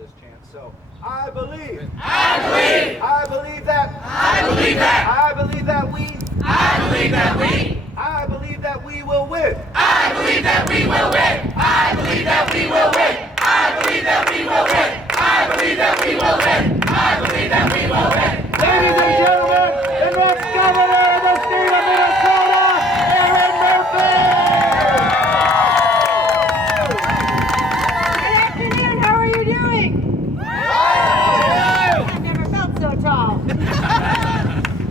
this chance. So I believe. I believe. I believe that. I believe that. I believe that we. I believe that we. I believe that we will win. I believe that we will win. I believe that we will win. I believe that we will win. I believe that we will win. I believe that we will win. Ladies and gentlemen, the next governor of the state of Minnesota, Aaron Murphy! Good afternoon, how are you doing? I've never felt so tall.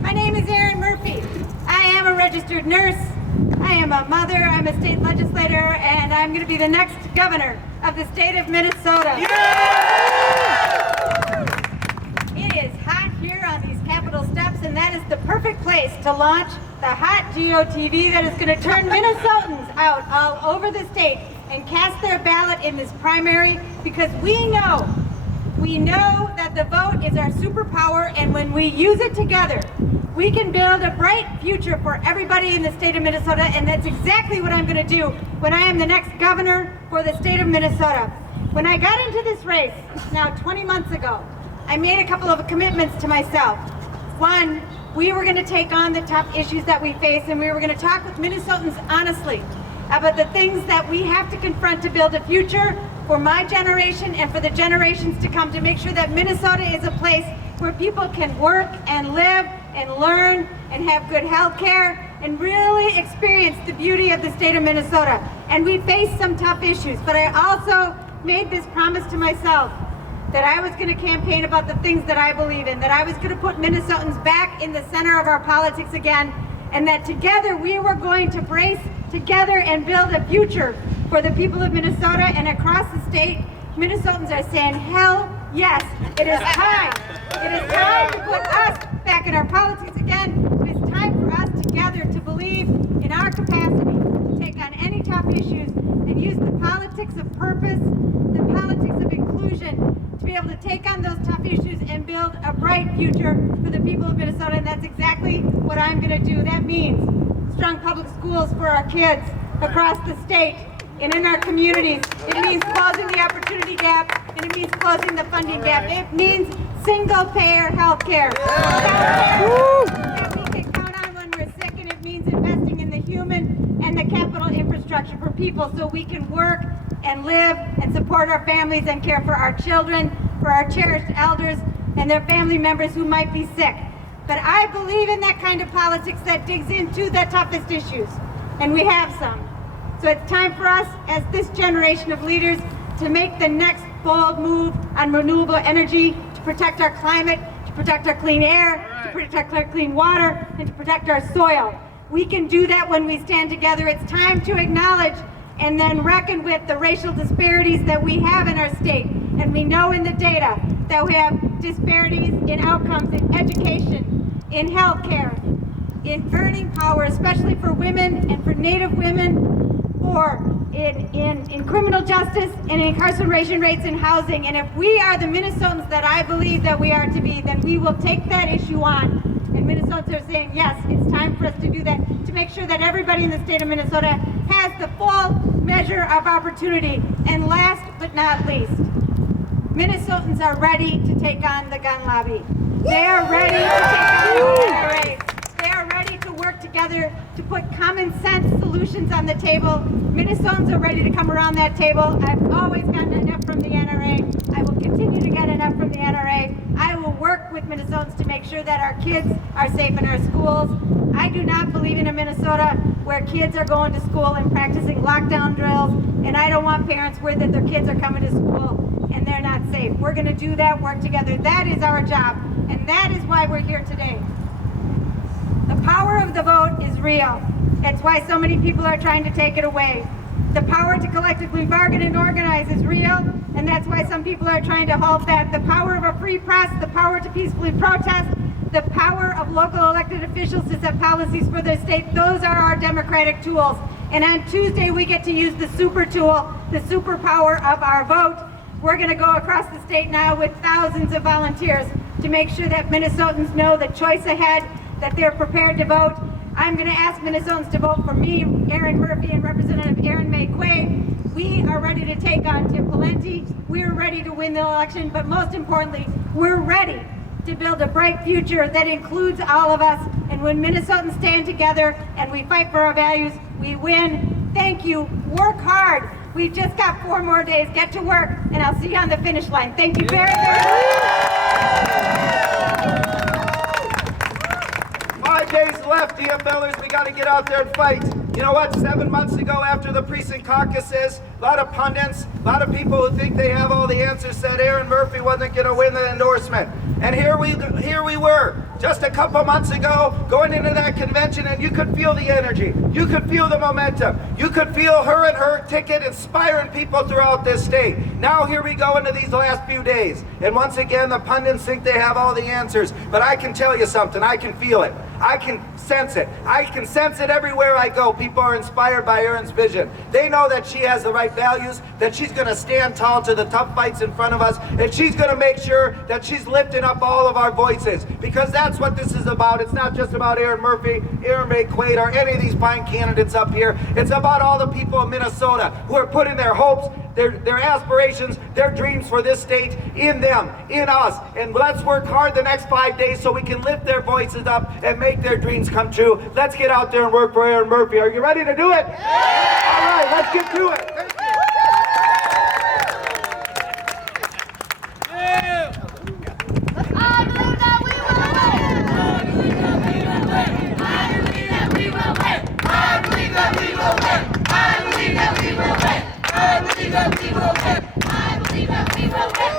My name is Aaron Murphy. I am a registered nurse. I am a mother, I'm a state legislator, and I'm going to be the next governor of the state of Minnesota. It is hot here on these Capitol steps, and that is the perfect place to launch the hot GOTV that is going to turn Minnesotans out all over the state and cast their ballot in this primary, because we know that the vote is our superpower, and when we use it together, we can build a bright future for everybody in the state of Minnesota, and that's exactly what I'm going to do when I am the next governor for the state of Minnesota. When I got into this race, now 20 months ago, I made a couple of commitments to myself. One, we were going to take on the tough issues that we face, and we were going to talk with Minnesotans honestly about the things that we have to confront to build a future for my generation and for the generations to come, to make sure that Minnesota is a place where people can work and live and learn and have good health care and really experience the beauty of the state of Minnesota. And we face some tough issues, but I also made this promise to myself that I was going to campaign about the things that I believe in, that I was going to put Minnesotans back in the center of our politics again, and that together we were going to brace together and build a future for the people of Minnesota. And across the state, Minnesotans are saying, hell yes, it is time. It is time to put us back in our politics again. It is time for us together to believe in our capacity to take on any tough issues and use the politics of purpose, the politics of inclusion, to be able to take on those tough issues and build a bright future for the people of Minnesota. And that's exactly what I'm going to do. That means strong public schools for our kids across the state and in our communities. It means closing the opportunity gap, and it means closing the funding gap. It means single-payer health care. That we can count on when we're sick, and it means investing in the human and the capital infrastructure for people so we can work and live and support our families and care for our children, for our cherished elders and their family members who might be sick. But I believe in that kind of politics that digs into the toughest issues, and we have some. So it's time for us, as this generation of leaders, to make the next bold move on renewable energy, to protect our climate, to protect our clean air, to protect our clean water, and to protect our soil. We can do that when we stand together. It's time to acknowledge and then reckon with the racial disparities that we have in our state. And we know in the data that we have disparities in outcomes in education, in healthcare, in earning power, especially for women and for Native women, or in criminal justice and in incarceration rates in housing. And if we are the Minnesotans that I believe that we are to be, then we will take that issue on. And Minnesotans are saying, yes, it's time for us to do that, to make sure that everybody in the state of Minnesota has the full measure of opportunity. And last but not least, Minnesotans are ready to take on the gun lobby. They are ready to take on the IRA. They are ready to work together to put common sense solutions on the table. Minnesotans are ready to come around that table. I've always gotten enough from the NRA. I will continue to get enough from the NRA. I will work with Minnesotans to make sure that our kids are safe in our schools. I do not believe in a Minnesota where kids are going to school and practicing lockdown drills, and I don't want parents worried that their kids are coming to school and they're not safe. We're going to do that, work together. That is our job, and that is why we're here today. The power of the vote is real. It's why so many people are trying to take it away. The power to collectively bargain and organize is real, and that's why some people are trying to halt that. The power of a free press, the power to peacefully protest, the power of local elected officials to set policies for their state, those are our democratic tools. And on Tuesday, we get to use the super tool, the superpower of our vote. We're going to go across the state now with thousands of volunteers to make sure that Minnesotans know the choice ahead, that they're prepared to vote. I'm going to ask Minnesotans to vote for me, Aaron Murphy, and Representative Aaron May Quay We are ready to take on Tim Pawlenty. We're ready to win the election, but most importantly, we're ready to build a bright future that includes all of us. And when Minnesotans stand together and we fight for our values, we win. Thank you. Work hard. We've just got 4 more days. Get to work, and I'll see you on the finish line. Thank you very, very much. 5 days left, DFLers. We got to get out there and fight. You know what? 7 months ago, after the precinct caucuses, a lot of pundits, a lot of people who think they have all the answers said Aaron Murphy wasn't going to win the endorsement. And here we were, just a couple months ago, going into that convention, and you could feel the energy. You could feel the momentum. You could feel her and her ticket inspiring people throughout this state. Now here we go into these last few days. And once again, the pundits think they have all the answers. But I can tell you something. I can feel it. I can sense it. I can sense it everywhere I go. People are inspired by Erin's vision. They know that she has the right values, that she's going to stand tall to the tough fights in front of us, and she's going to make sure that she's lifting up all of our voices, because that's what this is about. It's not just about Aaron Murphy, Aaron McQuaid, or any of these fine candidates up here. It's about all the people of Minnesota who are putting their hopes, their aspirations, their dreams for this state in them, in us. And let's work hard the next 5 days so we can lift their voices up and make their dreams come true. Let's get out there and work for Aaron Murphy. Are you ready to do it? Yeah! All right, let's get to it. Thank you. I believe that we will win. I believe that we will win. I believe that we will win. I believe that we will win. I believe that we will win. I believe that we will win. I believe that we will win. I believe that we will win.